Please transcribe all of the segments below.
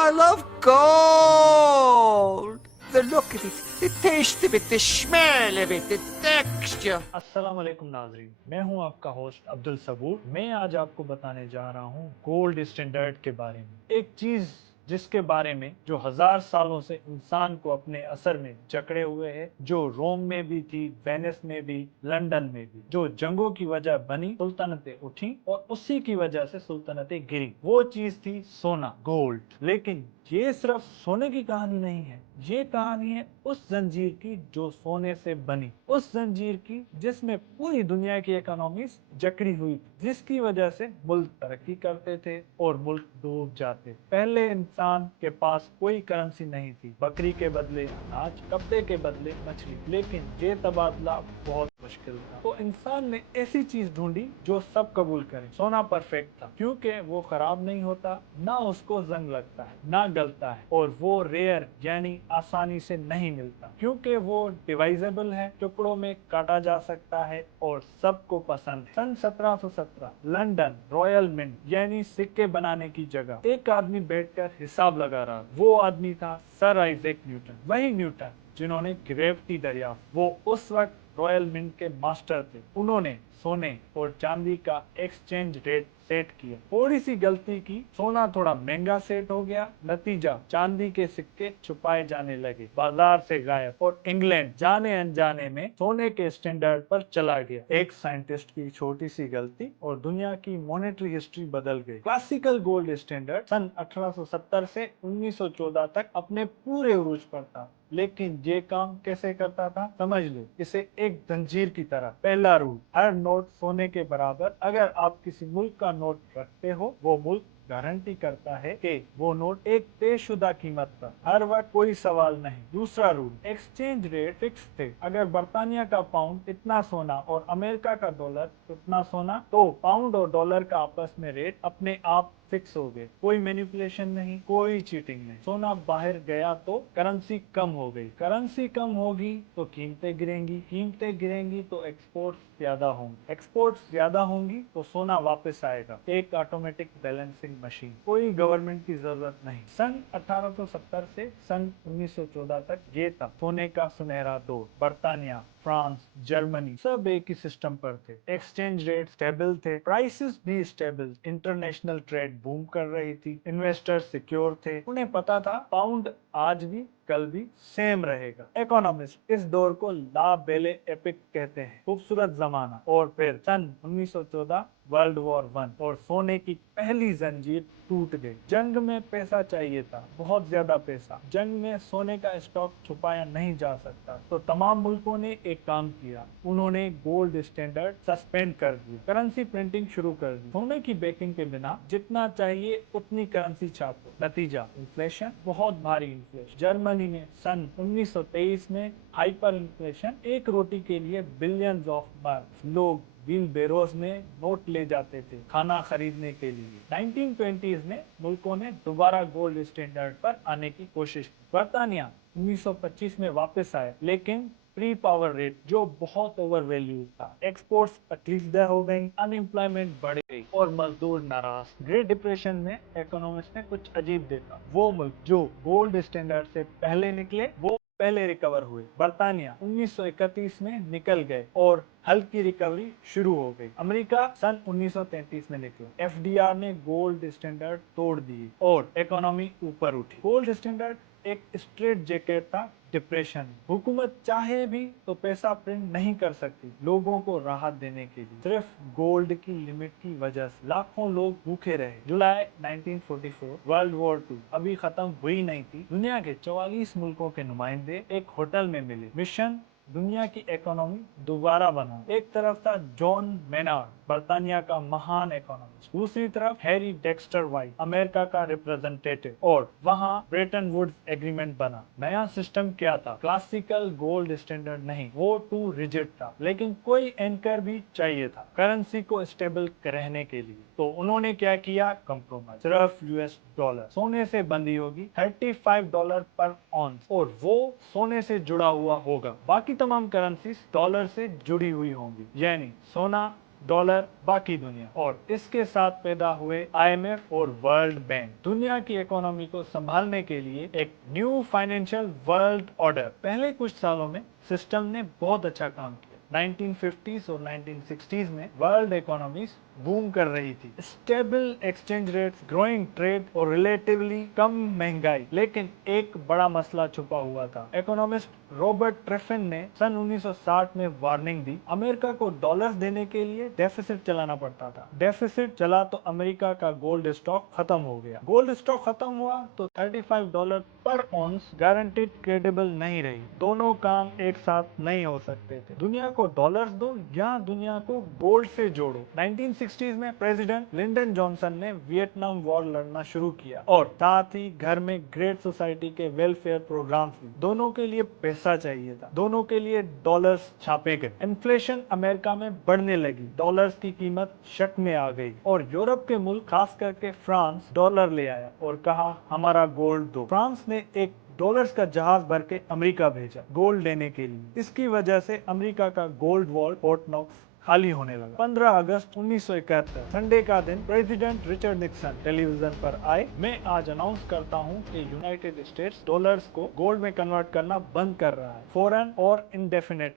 I love gold. The look of it, the taste of it, the smell of it, the texture. अस्सलाम वालेकुम नाजरीन, मैं हूं आपका होस्ट अब्दुल सबूर। मैं आज आपको बताने जा रहा हूं गोल्ड स्टैंडर्ड के बारे में। एक चीज जिसके बारे में जो 1000 सालों से इंसान को अपने असर में जकड़े हुए है, जो रोम में भी थी, वेनिस में भी, लंदन में भी, जो जंगों की वजह बनी सुल्तनतें उठी और उसी की वजह से सुल्तनतें गिरी। वो चीज थी सोना, गोल्ड। लेकिन ये सिर्फ सोने की कहानी नहीं है, ये कहानी है उस जंजीर की जो सोने से बनी, उस जंजीर की जिसमें पूरी दुनिया की इकोनॉमीज जकड़ी हुई थी, जिसकी वजह से मुल्क तरक्की करते थे और मुल्क डूब जाते। पहले इंसान के पास कोई करेंसी नहीं थी, बकरी के बदले अनाज, कपड़े के बदले मछली, लेकिन ये तबादला बहुत मुश्किल था। तो इंसान ने ऐसी चीज ढूंढी जो सब कबूल करे। सोना परफेक्ट था क्योंकि वो खराब नहीं होता, ना उसको जंग लगता है, ना गलता है, और वो रेयर यानी आसानी से नहीं मिलता क्योंकि वो डिवाइजेबल है, टुकड़ों में काटा जा सकता है और सबको पसंद है। सन 1717 लंदन रॉयल मिंट यानी सिक्के बनाने की जगह एक आदमी बैठकर हिसाब लगा रहा। वो आदमी था सर आइजैक न्यूटन, वही न्यूटन जिन्होंने ग्रेविटी दरियाफ्त। वो उस वक्त रॉयल मिंट के मास्टर थे। उन्होंने सोने और चांदी का एक्सचेंज रेट सेट किया। थोड़ी सी गलती की, सोना थोड़ा महंगा सेट हो गया। नतीजा, चांदी के सिक्के छुपाए जाने लगे, बाजार से गायब, और इंग्लैंड जाने अनजाने में सोने के स्टैंडर्ड पर चला गया। एक साइंटिस्ट की छोटी सी गलती और दुनिया की मॉनेटरी हिस्ट्री बदल गई। क्लासिकल गोल्ड स्टैंडर्ड सन 1870 से 1914 तक अपने पूरे उरूज पर था। लेकिन ये काम कैसे करता था, समझ लो इसे एक जंजीर की तरह। पहला रूल, हर नोट सोने के बराबर। अगर आप किसी मुल्क का नोट रखते हो, वो मुल्क गारंटी करता है कि वो नोट एक तयशुदा कीमत पर हर वक्त, कोई सवाल नहीं। दूसरा रूल, एक्सचेंज रेट फिक्स थे। अगर बर्तानिया का पाउंड इतना सोना और अमेरिका का डॉलर उतना सोना, तो पाउंड और डॉलर का आपस में रेट अपने आप फिक्स हो गए। कोई मैनिपुलेशन नहीं, कोई चीटिंग नहीं। सोना बाहर गया तो करेंसी कम हो गई, करेंसी कम होगी तो कीमतें गिरेंगी, कीमतें गिरेंगी तो एक्सपोर्ट ज्यादा होंगे, एक्सपोर्ट ज्यादा होंगी तो सोना वापस आएगा। एक ऑटोमेटिक बैलेंसिंग मशीन, कोई गवर्नमेंट की जरूरत नहीं। सन 1870 से सन 1914 तक ये था सोने का सुनहरा दौर। बर्तानिया, फ्रांस, जर्मनी सब एक ही सिस्टम पर थे। एक्सचेंज रेट स्टेबल थे, प्राइसेस भी स्टेबल। इंटरनेशनल ट्रेड बूम कर रही थी, इन्वेस्टर्स सिक्योर थे। उन्हें पता था पाउंड आज भी कल भी सेम रहेगा। इकोनॉमिस्ट इस दौर को ला बेले एपिक कहते हैं, खूबसूरत जमाना। और फिर सन 1914 वर्ल्ड वॉर 1 और सोने की पहली जंजीर टूट गई। जंग में पैसा चाहिए था, बहुत ज्यादा पैसा। जंग में सोने का स्टॉक छुपाया नहीं जा सकता, तो तमाम मुल्कों ने एक काम किया, उन्होंने गोल्ड स्टैंडर्ड सस्पेंड कर दी, करेंसी प्रिंटिंग शुरू कर दी। सोने की बैकिंग के बिना जितना चाहिए उतनी करेंसी छापो। नतीजा, इन्फ्लेशन, बहुत भारी इन्फ्लेशन। जर्मनी में सन 1923 में हाइपर इन्फ्लेशन, एक रोटी के लिए बिलियंस ऑफ मार्क्स। लोग व्हील बेरोज में नोट ले जाते थे खाना खरीदने के लिए। 1920s में मुल्कों ने दोबारा गोल्ड स्टैंडर्ड पर आने की कोशिश की। बर्तानिया 1925 में वापस आए, लेकिन प्री पावर रेट जो बहुत ओवर वैल्यू था। एक्सपोर्ट्स तकलीफदेह हो गई, अनएम्प्लॉयमेंट बढ़ गई और मजदूर नाराज। ग्रेट डिप्रेशन में इकोनॉमिस्ट ने कुछ अजीब देखा। वो मुल्क जो गोल्ड स्टैंडर्ड से पहले निकले, वो पहले रिकवर हुए। बर्तानिया 1931 में निकल गए और हल्की रिकवरी शुरू हो गई। अमेरिका सन 1933 में निकला। एफडीआर ने गोल्ड स्टैंडर्ड तोड़ दिए और इकोनॉमी ऊपर उठी। गोल्ड स्टैंडर्ड एक स्ट्रेट जैकेट था डिप्रेशन। हुकूमत चाहे भी तो पैसा प्रिंट नहीं कर सकती लोगों को राहत देने के लिए। सिर्फ गोल्ड की लिमिट की वजह से लाखों लोग भूखे रहे। जुलाई 1944 वर्ल्ड वॉर 2 अभी खत्म हुई नहीं थी। दुनिया के 44 मुल्कों के नुमाइंदे एक होटल में मिले। मिशन, दुनिया की इकोनॉमी दोबारा बना। एक तरफ था जॉन मेनार्ड, बर्तानिया का महान इकोनॉमिस्ट। दूसरी तरफ हैरी डेक्स्टर वाइट, अमेरिका का रिप्रेजेंटेटिव। और वहां ब्रेटन वुड्स एग्रीमेंट बना। नया सिस्टम क्या था? क्लासिकल गोल्ड स्टैंडर्ड नहीं, वो टू रिजिड था। लेकिन कोई एंकर भी चाहिए था करेंसी को स्टेबल रहने के लिए। तो उन्होंने क्या किया? कंप्रोमाइज। सिर्फ यूएस डॉलर सोने से बंधी होगी, $35 पर ऑन्स, और वो सोने से जुड़ा हुआ होगा। बाकी तमाम करेंसी डॉलर से जुड़ी हुई होंगी। यानी सोना डॉलर बाकी दुनिया, और इसके साथ पैदा हुए IMF और वर्ल्ड बैंक दुनिया की इकोनॉमी को संभालने के लिए एक न्यू फाइनेंशियल वर्ल्ड ऑर्डर। पहले कुछ सालों में सिस्टम ने बहुत अच्छा काम किया। 1950s और 1960s में वर्ल्ड इकोनॉमीज बूम कर रही थी। Stable exchange rates, growing trade और रिलेटिवली कम महंगाई। लेकिन एक बड़ा मसला छुपा हुआ था। इकोनॉमिस्ट रॉबर्ट ट्रेफिन ने सन 1960 में वार्निंग दी, अमेरिका को डॉलर्स देने के लिए डेफिसिट चलाना पड़ता था। डेफिसिट चला तो अमेरिका का गोल्ड स्टॉक खत्म हो गया। गोल्ड स्टॉक खत्म हुआ तो $35 पर ऑन्स गारंटीड क्रेडिबल नहीं रही। दोनों काम एक साथ नहीं हो सकते थे। दुनिया को डॉलर्स दो या दुनिया को गोल्ड से जोड़ो। 1960s में प्रेसिडेंट लिंडन जॉनसन ने वियतनाम वॉर लड़ना शुरू किया और साथ ही घर में ग्रेट सोसाइटी के वेलफेयर प्रोग्राम्स भी। दोनों के लिए पैसा चाहिए था, दोनों के लिए डॉलर्स छापे गए। इन्फ्लेशन अमेरिका में बढ़ने लगी, डॉलर्स की कीमत शक में आ गई और यूरोप के मुल्क खास करके फ्रांस डॉलर ले आया और कहा हमारा गोल्ड दो। फ्रांस ने एक डॉलर्स का जहाज भर के अमेरिका भेजा गोल्ड लेने के लिए। इसकी वजह से अमेरिका का गोल्ड वॉल्ट फोर्ट नॉक्स खाली होने लगा। 15 अगस्त 1971 संडे का दिन प्रेसिडेंट रिचर्ड निक्सन टेलीविजन पर आए। मैं आज अनाउंस करता हूं कि यूनाइटेड स्टेट्स डॉलर्स को गोल्ड में कन्वर्ट करना बंद कर रहा है, फौरन और indefinite.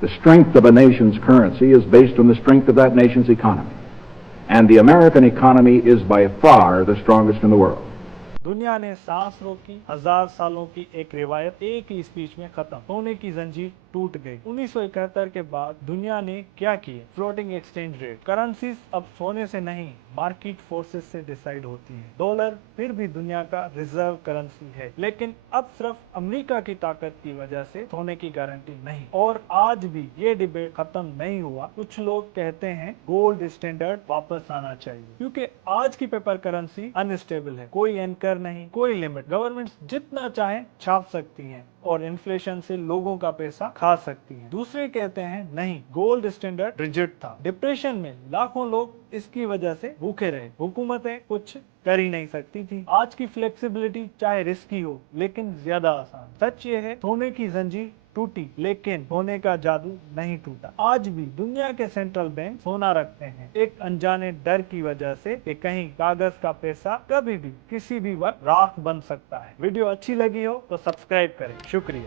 The strength of a nation's currency is based on the strength of that nation's economy. And the American economy is by far the strongest in the world. दुनिया ने सांस रोकी, 1000 सालों की एक रिवायत एक ही स्पीच में खत्म। सोने की जंजीर टूट गई। 1971 के बाद दुनिया ने क्या किया? Floating exchange rate. करेंसीज अब सोने से नहीं, मार्केट फोर्सेस से डिसाइड होती है। डॉलर फिर भी दुनिया का रिजर्व करेंसी है, लेकिन अब सिर्फ अमेरिका की ताकत की वजह से सोने की गारंटी नहीं। और आज भी ये डिबेट खत्म नहीं हुआ। कुछ लोग कहते हैं गोल्ड स्टैंडर्ड वापस आना चाहिए, क्योंकि आज की पेपर करेंसी अनस्टेबल है। कोई एंकर नहीं, कोई लिमिट। गवर्नमेंट जितना चाहे छाप सकती हैं और इन्फ्लेशन से लोगों का पैसा खा सकती हैं। दूसरे कहते हैं नहीं, गोल्ड स्टैंडर्ड रिजिड था। डिप्रेशन में लाखों लोग इसकी वजह से भूखे रहे। हुकूमतें कुछ कर ही नहीं सकती थी। आज की फ्लेक्सिबिलिटी चाहे रिस्की हो लेकिन ज्यादा आसान। सच ये है, सोने की जंजीर टूटी लेकिन सोने का जादू नहीं टूटा। आज भी दुनिया के सेंट्रल बैंक सोना रखते हैं, एक अनजाने डर की वजह से कि कहीं कागज का पैसा कभी भी किसी भी वक्त राख बन सकता है। वीडियो अच्छी लगी हो तो सब्सक्राइब करें। शुक्रिया।